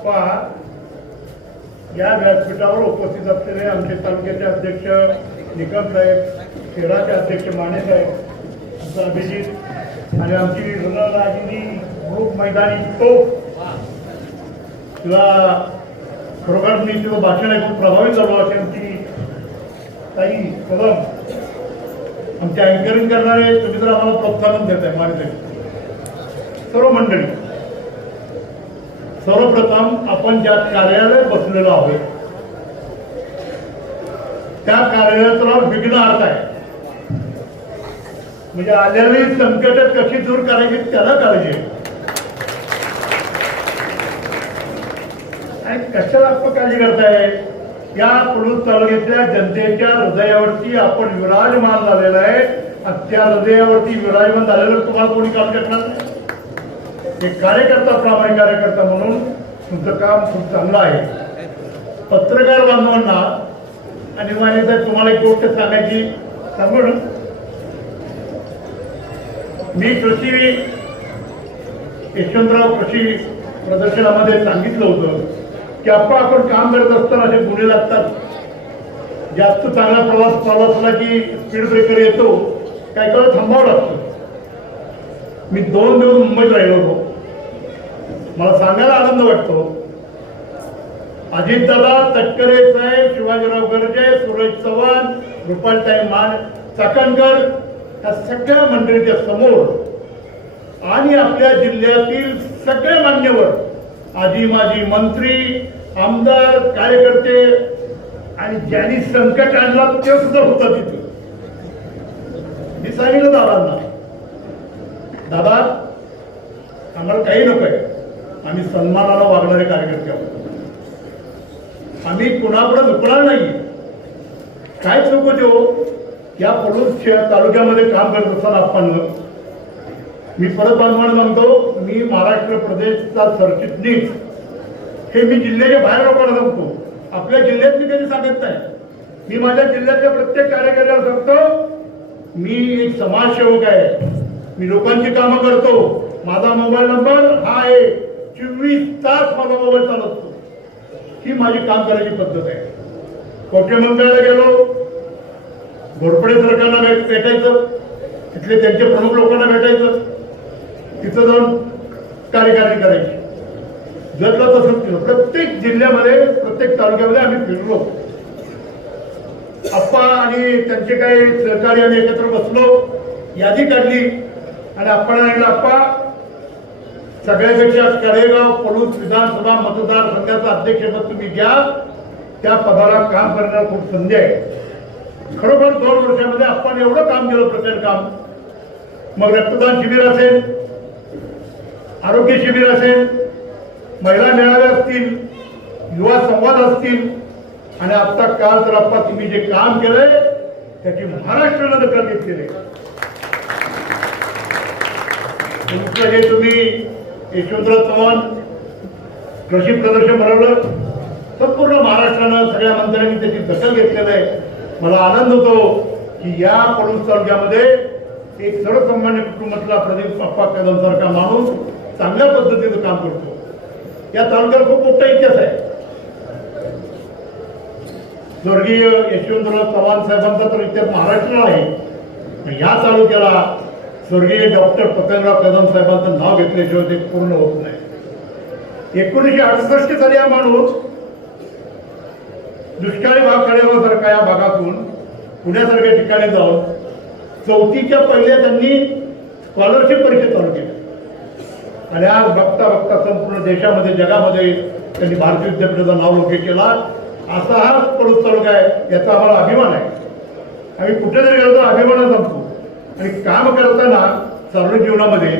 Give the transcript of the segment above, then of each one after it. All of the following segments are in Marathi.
आप्पा या व्यासपीठावर उपस्थित असलेले आमचे तालुक्याचे अध्यक्ष निकम साहेब शहराचे अध्यक्ष माने साहेब आमचा अभिजित आणि आमची रणरागिनी ग्रुप मैदानी तोफ तुला खरोखर मी तुझं भाषण ऐकून प्रभावित झालो अशी आमची ताई कदम आमचे अँकरिंग करणारे तुम्ही तर आम्हाला प्रोत्साहन देत आहे माने साहेब. सर्व मंडळी. सर्वप्रथम आपण ज्या कार्यालयात बसलेलो आहोत त्या कार्यालयाला विघ्न अर्थ आहे. म्हणजे आलेली संकट कशी दूर करायची त्याला काळजी आणि कशाला आपण काळजी करताय? या पुढून तालुक्यातल्या जनतेच्या हृदयावरती आपण विराजमान झालेलं आहे. आणि त्या हृदयावरती विराजमान झालेलं तुम्हाला कोणी काम करणार नाही? एक कार्यकर्ता प्रामाणिक कार्यकर्ता म्हणून तुमचं काम खूप चांगलं आहे. पत्रकार बांधवांना आणि माझी तुम्हाला एक गोष्ट सांगायची सांगू ना? मी कृषी यशवंतराव कृषी प्रदर्शनामध्ये सांगितलं होतं की आपण आपण काम करत असताना असे गुन्हे लागतात. जास्त चांगला प्रवास प्रवासला की स्पीड ब्रेकर येतो काही काळ थांबावं लागतं. मी दोन दिवस मुंबईत राहिलो होतो. मला सांगायला आनंद वाटतो. अजितदादा तटकरे साहेब शिवाजीराव गर्जे सुरेश चव्हाण रुपालताई मान चाकणकर या सगळ्या मंडळीच्या समोर आणि आपल्या जिल्ह्यातील सगळे मान्यवर आजी माजी मंत्री आमदार कार्यकर्ते आणि ज्यांनी संकट आणला ते सुद्धा होतं तिथे. मी सांगितलं दादांना दादा आम्हाला काही नको आहे आम्ही सन्मानाला वागणारे कार्यकर्ते आहोत. आम्ही कुणापुढे झुकणार नाही. काय चुकू देऊ? या पलूस शहर तालुक्यामध्ये काम करत असताना आपण. मी परत बांधवान सांगतो मी महाराष्ट्र प्रदेशचा सरचिटणीस. हे मी जिल्ह्याच्या बाहेर लोकांना सांगतो. आपल्या जिल्ह्यात मी कधी सांगत नाही. मी माझ्या जिल्ह्यातल्या प्रत्येक कार्यकर्त्याला सांगतो मी एक समाजसेवक आहे. मी लोकांची कामं करतो. माझा मोबाईल नंबर हा आहे. चोवीस तास माझा मोबाईल चालवतो ही माझी काम करायची पद्धत आहे. कोठे मंत्र्याला गेलो. घोरपडे सरकारला भेट भेटायचं. तिथले त्यांचे प्रमुख लोकांना भेटायचं. तिथं जाऊन कार्यकारिणी करायची. जगलं तसंच केलं. प्रत्येक जिल्ह्यामध्ये प्रत्येक तालुक्यामध्ये आम्ही फिरलो. आप्पा आणि त्यांचे काही सहकारी आम्ही एकत्र बसलो. यादी काढली. आणि आपण आप्पा सगळ्यापेक्षा कडेगाव पडूस विधानसभा मतदारसंघाचं अध्यक्षपद तुम्ही घ्या. त्या पदाला काम करण्याला खूप संधी आहे. खरोखर दोन वर्षामध्ये आपण एवढं काम केलं प्रचंड काम. मग रक्तदान शिबिर असेल आरोग्य शिबिर असेल महिला मेळावे असतील युवा संवाद असतील आणि आता काल तर आपण तुम्ही जे काम केलंय त्याची महाराष्ट्रानं दखल घेतलेली आहे तुमचं हे तुम्ही यशवंतराव चव्हाण कृषी प्रदर्शन भरवलं. संपूर्ण महाराष्ट्रानं सगळ्या मंत्र्यांनी त्याची दखल घेतलेलं आहे. मला आनंद होतो की या पडूस तालुक्यामध्ये एक सर्वसामान्य कुटुंबातला प्रदीप पप्पा कदम सारखा माणूस चांगल्या पद्धतीचं काम करतो. या तालुक्याला खूप मोठा इतिहास आहे. स्वर्गीय यशवंतराव चव्हाण साहेबांचा तर इतिहास महाराष्ट्राला आहे. या तालुक्याला स्वर्गीय डॉक्टर पतंगराव कदम साहेबांचं नाव घेतल्याशिवाय ते पूर्ण होत नाही. एकोणीसशे अडुसष्ट साली हा माणूस दुष्काळी भाग कडेगावसारखा या भागातून पुण्यासारख्या ठिकाणी जाऊन चौथीच्या पहिल्या त्यांनी स्कॉलरशिप परीक्षा चालू केली. आणि आज बघता बघता संपूर्ण देशामध्ये जगामध्ये त्यांनी भारतीय विद्यापीठाचं नाव लोके केला. असा हा पडूस तालुका आहे याचा आम्हाला अभिमान आहे. आम्ही कुठेतरी गेलो तर अभिमान संपतो आणि काम करताना सार्वजनिक जीवनामध्ये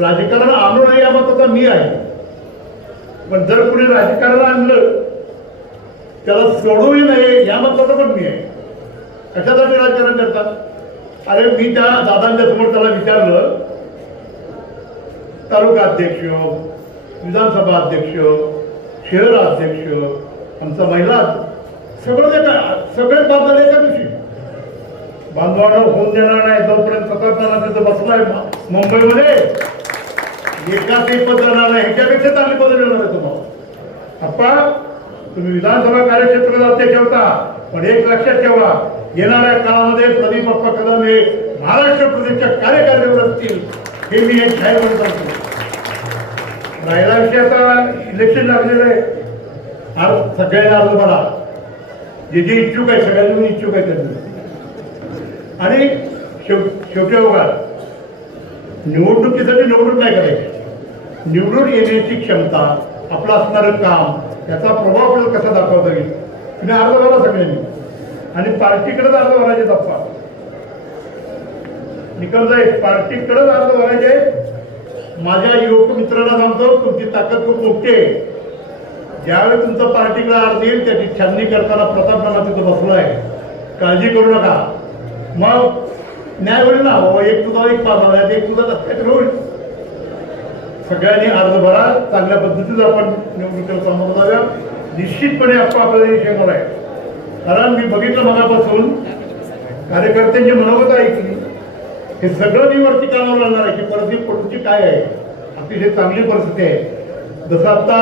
राजकारण आणू नये या मताचा मी आहे. पण जर कुणी राजकारण आणलं त्याला सोडूही नये या मताचा पण मी आहे. कशासाठी राजकारण करतात? अरे मी त्या दादांच्या समोर त्याला विचारलं तालुका अध्यक्ष विधानसभा अध्यक्ष शहर अध्यक्ष आमचा महिला सगळं ते सगळे बाद झाले एका दिवशी. बांधवानं होऊन देणार नाही. जोपर्यंत सतत तिथं बसलाय मुंबईमध्ये एकाच पद जाणार नाही ह्याच्यापेक्षा चांगली पद मिळणार आहे तुम्हाला. आप्पा तुम्ही विधानसभा कार्यक्षेत्रात अध्यक्ष होता पण एक लक्षात ठेवा येणाऱ्या काळामध्ये प्रदीप अप्पा कदम हे महाराष्ट्र प्रदेशच्या कार्यकारिणीवर असतील. हे मी एक जाहीर करतो राहिला विषय आता इलेक्शन लागलेलं आहे. सगळ्यांना अर्ज भरा जे जे इच्छुक आहे सगळ्यांनी इच्छुक आहे त्यांनी. आणि शेव शेवटी बघा निवडणुकीसाठी निवडून नाही करायचे? निवडून येण्याची क्षमता आपलं असणारं काम याचा प्रभाव आपल्याला कसा दाखवता येईल? तुम्ही अर्ज भरा सगळ्यांनी. आणि पार्टीकडेच अर्ज भरायचे तप्पा. निकल जाईल पार्टीकडेच अर्ज भरायचे. माझ्या युवक मित्रांना सांगतो तुमची ताकद खूप मोठी आहे. ज्यावेळी तुमचा पार्टीकडे अर्ज येईल त्याची छाननी करताना प्रताप मला तिथं बसलो आहे. काळजी करू नका. मग न्याय होईल ना बाबा एक तुझा एक पास आला एक तुझा काहीतरी होईल सगळ्यांनी अर्ज भरा चांगल्या पद्धतीचं आपण निवडणुकीला सामोरं जाऊया निश्चितपणे आपण आपल्याला यश आहे कारण मी बघितलं मनापासून कार्यकर्त्यांची मनोगत ऐकली हे सगळं मी वरती कामावर लागणार आहे की परिस्थिती पुढची काय आहे अतिशय चांगली परिस्थिती आहे जसं आता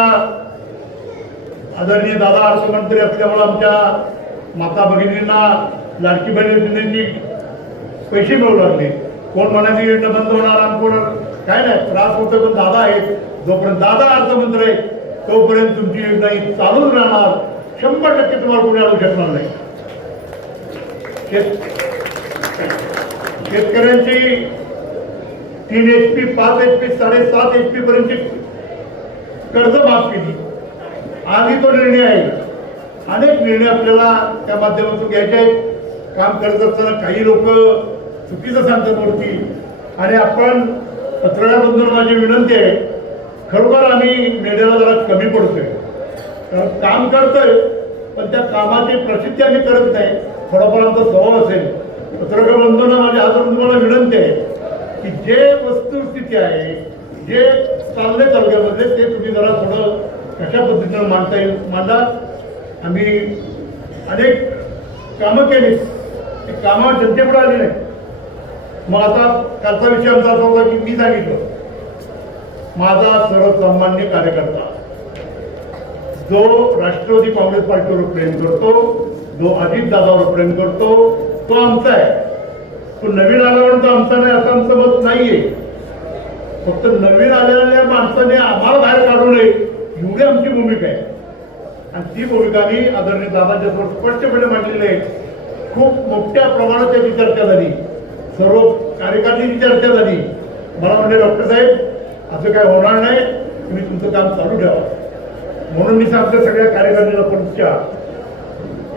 आदरणीय दादा अर्थमंत्री असल्यामुळे आमच्या माता भगिनींना लाडकी बहीण योजनेची पैसे मिळू लागले. कोण म्हणायची योजना बंद होणार आणि कोण काय नाही त्रास होतो पण दादा आहेत. जोपर्यंत दादा अर्थमंत्री आहे तोपर्यंत तुमची योजना ही चालूच राहणार. शंभर टक्के तुम्हाला कोणी आणू शकणार नाही. शेतकऱ्यांची तीन एच पी पाच एच पी साडेसात एच पी पर्यंतची कर्ज माफ केली. आधी तो निर्णय आहे. अनेक निर्णय आपल्याला त्या माध्यमातून घ्यायचे आहेत. काम करत असताना काही लोक चुकीचं सांगतात वरती. आणि आपण पत्रकार माझी विनंती आहे खरोखर आम्ही मीडियाला जरा कमी पडतोय. कारण काम करतोय पण त्या कामाची प्रसिद्धी आम्ही करत नाही. थोडाफार आमचा स्वभाव असेल. पत्रकार बंधूंना माझी अजून तुम्हाला विनंती आहे की जे वस्तुस्थिती आहे जे चालले तालुक्यामध्ये ते तुम्ही जरा थोडं कशा पद्धतीनं मांडता येईल? मांडा. आम्ही अनेक कामं केली ते कामं जनतेपुढे आली नाही मग आता कालचा विषय आमचा असा होता की मी सांगितलं माझा सर्वसामान्य कार्यकर्ता जो राष्ट्रवादी काँग्रेस पार्टीवर प्रेम करतो जो अजित दादावर प्रेम करतो तो आमचा आहे. तो नवीन आला म्हणून तो आमचा नाही असं आमचं मत नाहीये. फक्त नवीन आलेल्या माणसाने आम्हाला बाहेर काढू नये एवढी आमची भूमिका आहे. आणि ती भूमिका मी आदरणीय दादांच्या स्पष्टपणे मांडलेली आहे. खूप मोठ्या प्रमाणात त्याची चर्चा झाली. सर्व कार्यकारिणीची चर्चा झाली. मला म्हणले डॉक्टर साहेब असं काय होणार नाही. तुम्ही तुमचं काम चालू ठेवा. म्हणून मी सांगतो सगळ्या कार्यकारिणीला पंचा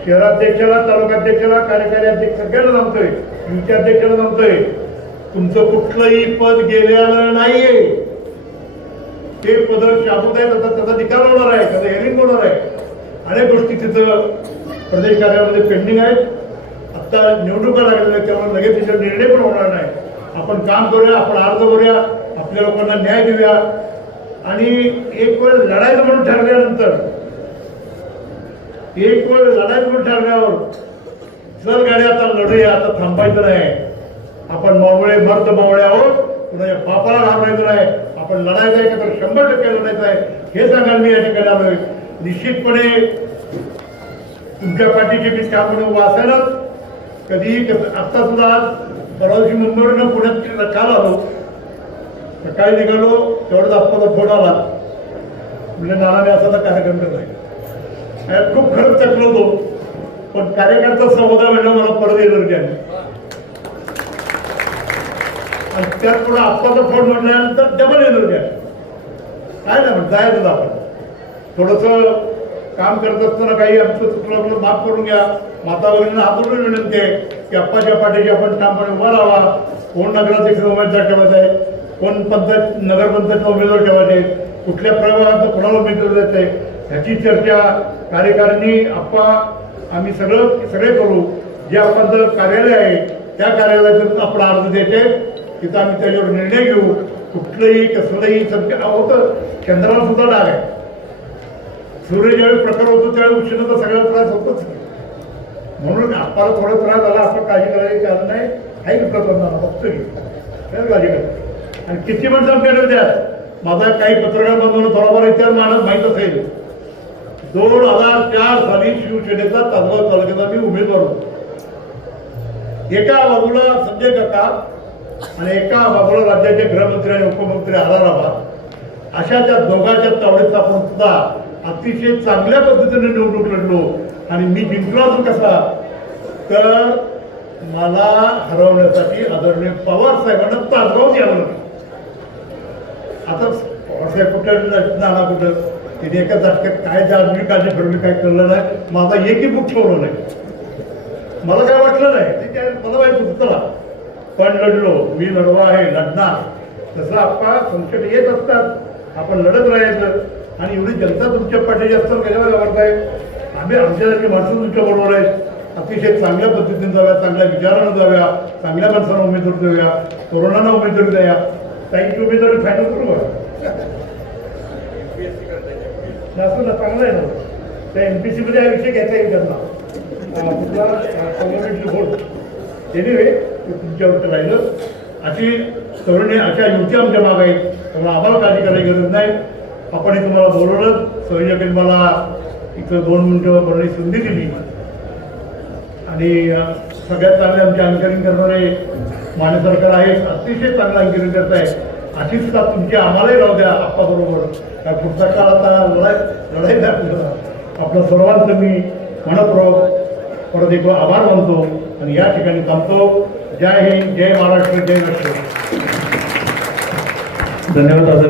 शहराध्यक्षाला तालुकाध्यक्षाला कार्यकारी अध्यक्ष सगळ्यांना सांगतोय. युती अध्यक्षाला सांगतोय तुमचं कुठलंही पद गेलेलं नाहीये. ते पद शाबूत आहेत आता त्याचा निकाल होणार आहे त्याचा हेरिंग होणार आहे. अनेक गोष्टी तिथं प्रदेश कार्यालयामध्ये पेंडिंग आहेत. आता निवडणुका लागलेल्या त्यामुळे लगेच त्याच्यावर निर्णय पण होणार नाही. आपण काम करूया आपण अर्ज करूया आपल्या लोकांना न्याय देऊया. आणि एक वेळ लढायचं म्हणून ठरल्यानंतर एक वेळ लढायचं म्हणून ठरल्यावर जर गाडी आता लढूया आता थांबायचं नाही. आपण मावळे मर्द मावळे आहोत कुणाच्या बापाला घाबरायचं नाही. आपण लढायचं आहे का तर शंभर टक्के लढायचं आहे हे सांगायला मी या ठिकाणी आलोय. निश्चितपणे तुमच्या पाठीचे मी त्यामुळे म्हणून वाचायलाच कधीही कसं आत्ता सुद्धा आज परवा दिवशी मुंबईवरून पुण्यात काल आलो. सकाळी निघालो तेवढंच आत्ताचा फोन आला. म्हणजे नानाने असा तर कार्यक्रम नाही खूप खरंच चकलो होतो. पण कार्यकर्ता समुदाय म्हणजे मला परत एनर्जी आली आणि त्यात पुढे आत्ताचा फोन म्हटल्यानंतर डबल एनर्जी आली काय नाही म्हणत जायचं आपण. थोडंसं काम करत असताना काही आमचं चुकलं आपलं माफ करून घ्या. माता भगिनींना हातून विनंती आहे की अप्पाच्या पाठीशी आपण ठामपणे उभा राहावा. कोण नगराध्यक्ष उमेदवार ठेवायचा आहे? कोण पंचायत नगरपंचायतचा उमेदवार ठेवायचे कुठल्या प्रभागात कोणाला उमेदवार द्यायचं आहे? ह्याची चर्चा कार्यकारिणी आप्पा आम्ही सगळं सगळे करू. जे आपलं कार्यालय आहे त्या कार्यालयातून आपण अर्ज द्यायचे. तिथं आम्ही त्याच्यावर निर्णय घेऊ. कुठलंही कसलंही सध्या होतं. चंद्राला सुद्धा डाग आहे. सूर्य ज्यावेळी प्रखर होतो त्यावेळी उष्णता सगळ्यात त्रास होतोच. म्हणून आपल्याला थोडा त्रास झाला आपण काळजी करायची कारण नाही. काही की प्रबंधाला फक्त काळजी करा. आणि किती माणसं आमच्याकडे द्या? माझा काही पत्रकार बंधून थोडाफार इतिहास माणूस माहीत असेल. दोन हजार चार साली शिवसेनेचा तासगाव तालुक्याचा मी उमेदवार होतो. एका बाजूला संजय काका आणि एका बाजूला राज्याचे गृहमंत्री आणि उपमुख्यमंत्री आढावा अशा त्या दोघांच्या तावडीत आपण सुद्धा अतिशय चांगल्या पद्धतीने निवडणूक लढलो. आणि मी जिंकलो असून कसा? तर मला हरवण्यासाठी आदरणीय पवार साहेबांना तासगाव द्यावं आता पवारसाहेब कुठं नाना कुठं? तिने एका झटक्यात काय जाणवी काळजी ठरवली काय कळलं नाही माझा एकही बुक ठेवलं नाही. मला काय वाटलं नाही ते काय मला माहीत होतं चला. पण लढलो मी लढवा आहे लढणार. तसं आपण संकट येत असतात. आपण लढत राहायचं. आणि एवढी जनता तुमच्या पाठीची असतात कशाला घाबरताय आम्ही आमच्यासारखी माणसं तुमच्या बरोबर आहेत. अतिशय चांगल्या पद्धतीने जाव्या चांगल्या विचारानं जाव्या चांगल्या माणसांना उमेदवारी देऊया कोरोनाना उमेदवारी द्या त्यांची उमेदवारी फायनल करू बघा असं ना चांगलं आहे ना? त्या एम पी सीमध्ये हा विषय घ्यायचा येईल त्यांना. अं, पार्लमेंटरी बोर्ड एनिवे तुमच्यावर राहिलं. अशी तरुणी अशा युवती आमच्या माग आहेत. त्यामुळे आम्हाला काळजी करायची गरज नाही. आपण इथं तुम्हाला बोलवलं. सहयोगाने मला इथं दोन मिनिटं बोलण्याची संधी दिली. आणि सगळ्यात चांगले आमचे अंकरिंग करणारे माने सरकार आहे अतिशय चांगलं अंकरिंग करत आहे अशीच का तुमची आम्हालाही राहू द्या आप्पाबरोबर काय पुढचा काळ आता लढाई लढाई नाही आपल्याला आपल्या सर्वांचं मी मनपूर्वक परत एक आभार मानतो आणि या ठिकाणी थांबतो. जय हिंद जय महाराष्ट्र जय राष्ट्र धन्यवाद